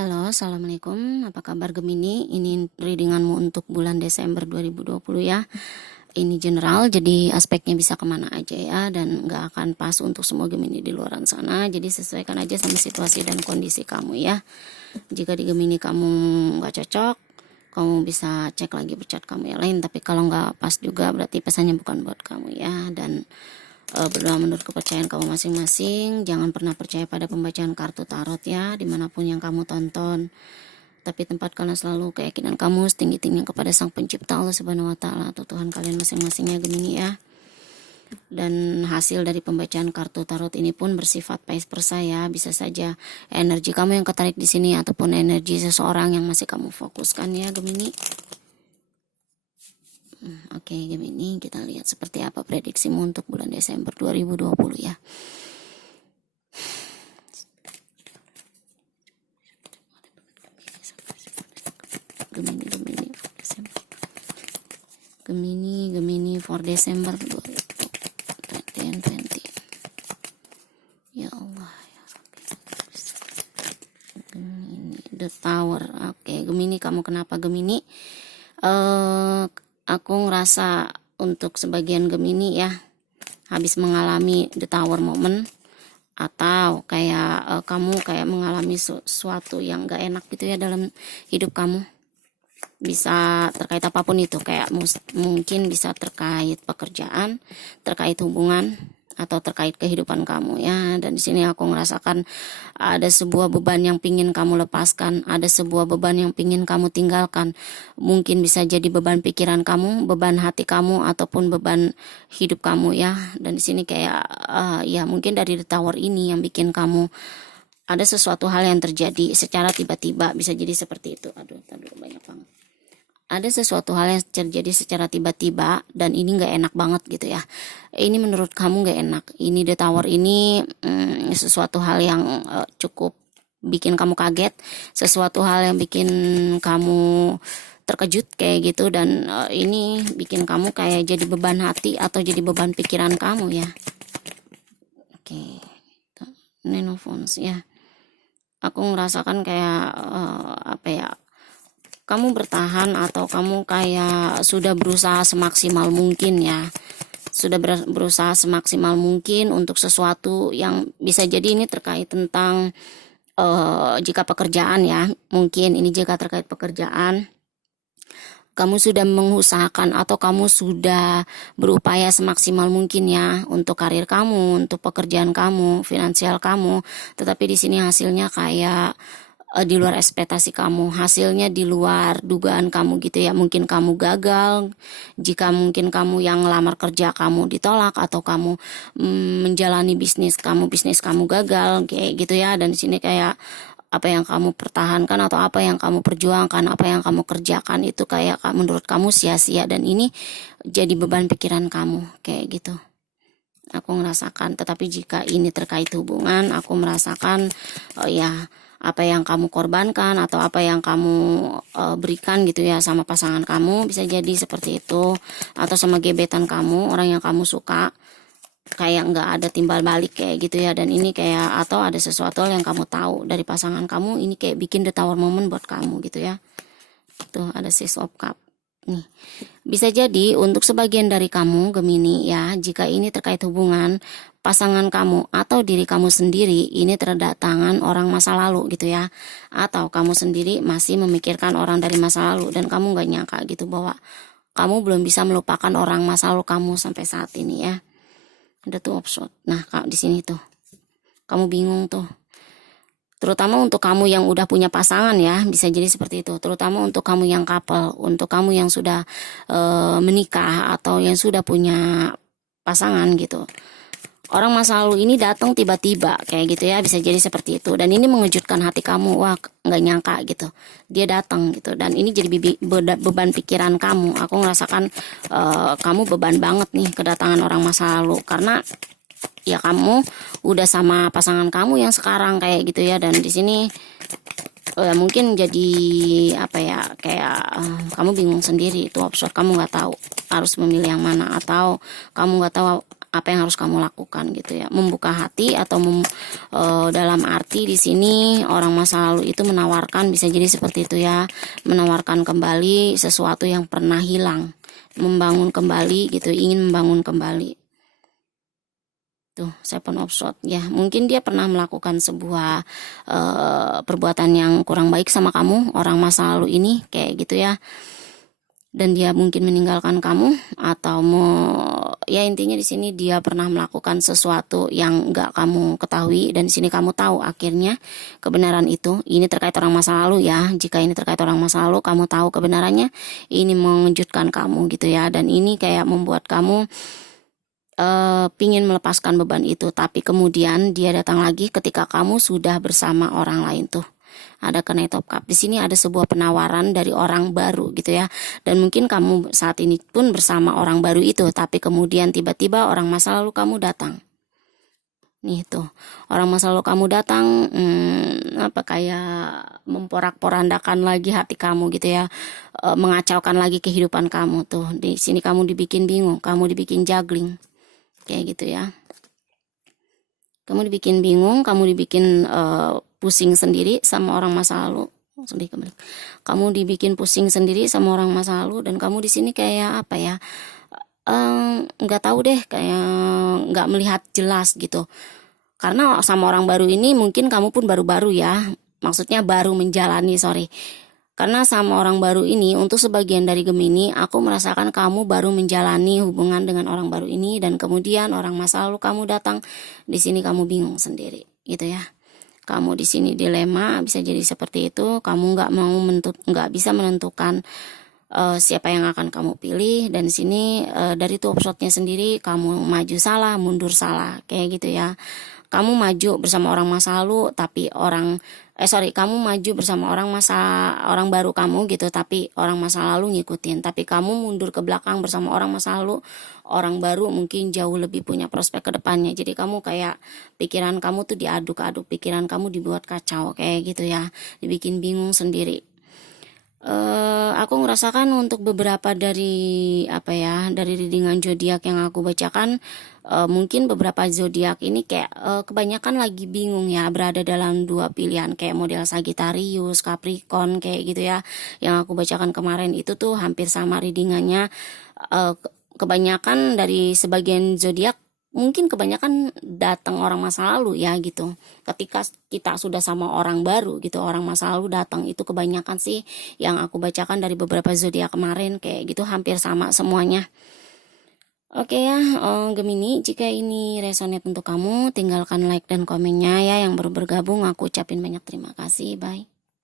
Halo, Assalamualaikum. Apa kabar Gemini? Ini readinganmu untuk bulan Desember 2020 ya. Ini general, jadi aspeknya bisa kemana aja ya. Dan nggak akan pas untuk semua Gemini di luar sana. Jadi sesuaikan aja sama situasi dan kondisi kamu ya. Jika di Gemini kamu nggak cocok, kamu bisa cek lagi bercat kamu yang lain. Tapi kalau nggak pas juga berarti pesannya bukan buat kamu ya. Dan berdoa menurut kepercayaan kamu masing-masing. Jangan pernah percaya pada pembacaan kartu tarot ya, dimanapun yang kamu tonton. Tapi tempatkanlah selalu keyakinan kamu setinggi-tingginya kepada Sang Pencipta Allah Subhanahu wa Ta'ala atau Tuhan kalian masing-masingnya Gemini ya. Dan hasil dari pembacaan kartu tarot ini pun bersifat vice versa ya. Bisa saja energi kamu yang ketarik di sini ataupun energi seseorang yang masih kamu fokuskan ya Gemini. Oke, Gemini, kita lihat seperti apa prediksimu untuk bulan Desember 2020 ya. Gemini for Desember 2020. Ya Allah ya Gemini, The Tower. Oke, Gemini, kamu kenapa Gemini? Aku ngerasa untuk sebagian Gemini ya, habis mengalami the tower moment, atau kayak kamu kayak mengalami sesuatu yang gak enak gitu ya dalam hidup kamu. Bisa terkait apapun itu, kayak mungkin bisa terkait pekerjaan, terkait hubungan, atau terkait kehidupan kamu ya. Dan di sini aku ngerasakan ada sebuah beban yang pingin kamu lepaskan, ada sebuah beban yang pingin kamu tinggalkan. Mungkin bisa jadi beban pikiran kamu, beban hati kamu, ataupun beban hidup kamu ya. Dan di sini kayak ya mungkin dari the tower ini yang bikin kamu ada sesuatu hal yang terjadi secara tiba-tiba, bisa jadi seperti itu. Aduh banyak banget. Ada sesuatu hal yang terjadi secara tiba-tiba dan ini gak enak banget gitu ya. Ini menurut kamu gak enak. Ini the tower ini sesuatu hal yang cukup bikin kamu kaget, sesuatu hal yang bikin kamu terkejut kayak gitu. Dan ini bikin kamu kayak jadi beban hati atau jadi beban pikiran kamu ya. Oke, Nine of Wands ya. Aku ngerasakan kayak apa ya, kamu bertahan atau kamu kayak sudah berusaha semaksimal mungkin ya. Sudah berusaha semaksimal mungkin untuk sesuatu yang bisa jadi ini terkait tentang jika pekerjaan ya. Mungkin ini jika terkait pekerjaan. Kamu sudah mengusahakan atau kamu sudah berupaya semaksimal mungkin ya untuk karir kamu, untuk pekerjaan kamu, finansial kamu. Tetapi di sini hasilnya kayak di luar ekspektasi kamu, hasilnya di luar dugaan kamu gitu ya. Mungkin kamu gagal, jika mungkin kamu yang ngelamar kerja kamu ditolak, atau kamu menjalani bisnis kamu gagal kayak gitu ya. Dan di sini kayak apa yang kamu pertahankan atau apa yang kamu perjuangkan, apa yang kamu kerjakan itu kayak menurut kamu sia-sia, dan ini jadi beban pikiran kamu kayak gitu. Aku merasakan. Tetapi jika ini terkait hubungan, aku merasakan ya apa yang kamu korbankan atau apa yang kamu berikan gitu ya sama pasangan kamu, bisa jadi seperti itu. Atau sama gebetan kamu, orang yang kamu suka, kayak nggak ada timbal balik kayak gitu ya. Dan ini kayak atau ada sesuatu yang kamu tahu dari pasangan kamu, ini kayak bikin the tower moment buat kamu gitu ya. Tuh ada Six of Cups nih. Bisa jadi untuk sebagian dari kamu Gemini ya, jika ini terkait hubungan, pasangan kamu atau diri kamu sendiri ini terdatangan orang masa lalu gitu ya. Atau kamu sendiri masih memikirkan orang dari masa lalu dan kamu gak nyangka gitu bahwa kamu belum bisa melupakan orang masa lalu kamu sampai saat ini ya. Ada Two of Swords. Nah, di sini tuh kamu bingung tuh. Terutama untuk kamu yang udah punya pasangan ya, bisa jadi seperti itu. Terutama untuk kamu yang couple, untuk kamu yang sudah menikah atau yang sudah punya pasangan gitu. Orang masa lalu ini datang tiba-tiba kayak gitu ya, bisa jadi seperti itu. Dan ini mengejutkan hati kamu, wah nggak nyangka gitu. Dia datang gitu, dan ini jadi beban pikiran kamu. Aku ngerasakan kamu beban banget nih kedatangan orang masa lalu, karena ya kamu udah sama pasangan kamu yang sekarang kayak gitu ya. Dan di sini mungkin jadi apa ya, kayak kamu bingung sendiri. Itu absurd, kamu nggak tahu harus memilih yang mana, atau kamu nggak tahu apa yang harus kamu lakukan gitu ya. Membuka hati atau dalam arti di sini orang masa lalu itu menawarkan, bisa jadi seperti itu ya, menawarkan kembali sesuatu yang pernah hilang, membangun kembali gitu, ingin membangun kembali. Tuh, Seven of Swords ya, mungkin dia pernah melakukan sebuah perbuatan yang kurang baik sama kamu, orang masa lalu ini kayak gitu ya, dan dia mungkin meninggalkan kamu atau ya intinya di sini dia pernah melakukan sesuatu yang nggak kamu ketahui, dan di sini kamu tahu akhirnya kebenaran itu. Ini terkait orang masa lalu ya, jika ini terkait orang masa lalu kamu tahu kebenarannya, ini mengejutkan kamu gitu ya, dan ini kayak membuat kamu pingin melepaskan beban itu, tapi kemudian dia datang lagi ketika kamu sudah bersama orang lain. Tuh ada Knight of Cups. Di sini ada sebuah penawaran dari orang baru gitu ya, dan mungkin kamu saat ini pun bersama orang baru itu, tapi kemudian tiba-tiba orang masa lalu kamu datang. Nih tuh, orang masa lalu kamu datang, apa kayak memporak-porandakan lagi hati kamu gitu ya, mengacaukan lagi kehidupan kamu. Tuh di sini kamu dibikin bingung, kamu dibikin juggling kayak gitu ya. Kamu dibikin bingung, kamu dibikin pusing sendiri sama orang masa lalu. Kamu dibikin pusing sendiri sama orang masa lalu, dan kamu di sini kayak apa ya? Nggak tahu deh, kayak nggak melihat jelas gitu. Karena sama orang baru ini mungkin kamu pun baru-baru ya. Maksudnya baru menjalani, Karena sama orang baru ini, untuk sebagian dari Gemini, aku merasakan kamu baru menjalani hubungan dengan orang baru ini, dan kemudian orang masa lalu kamu datang. Di sini kamu bingung sendiri, gitu ya. Kamu di sini dilema, bisa jadi seperti itu. Kamu nggak bisa menentukan siapa yang akan kamu pilih, dan di sini dari Two of Swords-nya sendiri, kamu maju salah, mundur salah, kayak gitu ya. Kamu maju bersama orang masa lalu, tapi kamu maju bersama orang baru kamu gitu, tapi orang masa lalu ngikutin. Tapi kamu mundur ke belakang bersama orang masa lalu, orang baru mungkin jauh lebih punya prospek ke depannya. Jadi kamu kayak pikiran kamu tuh diaduk-aduk, pikiran kamu dibuat kacau kayak gitu ya, dibikin bingung sendiri. Aku ngerasakan untuk beberapa dari dari readingan zodiak yang aku bacakan, mungkin beberapa zodiak ini kayak kebanyakan lagi bingung ya, berada dalam dua pilihan kayak model Sagittarius, Capricorn kayak gitu ya. Yang aku bacakan kemarin itu tuh hampir sama readingannya. Kebanyakan dari sebagian zodiak, mungkin kebanyakan datang orang masa lalu ya gitu. Ketika kita sudah sama orang baru gitu, orang masa lalu datang, itu kebanyakan sih yang aku bacakan dari beberapa zodiak kemarin kayak gitu, hampir sama semuanya. Oke ya, Gemini, jika ini resonate untuk kamu, tinggalkan like dan komennya ya. Yang baru bergabung, aku ucapin banyak terima kasih, bye.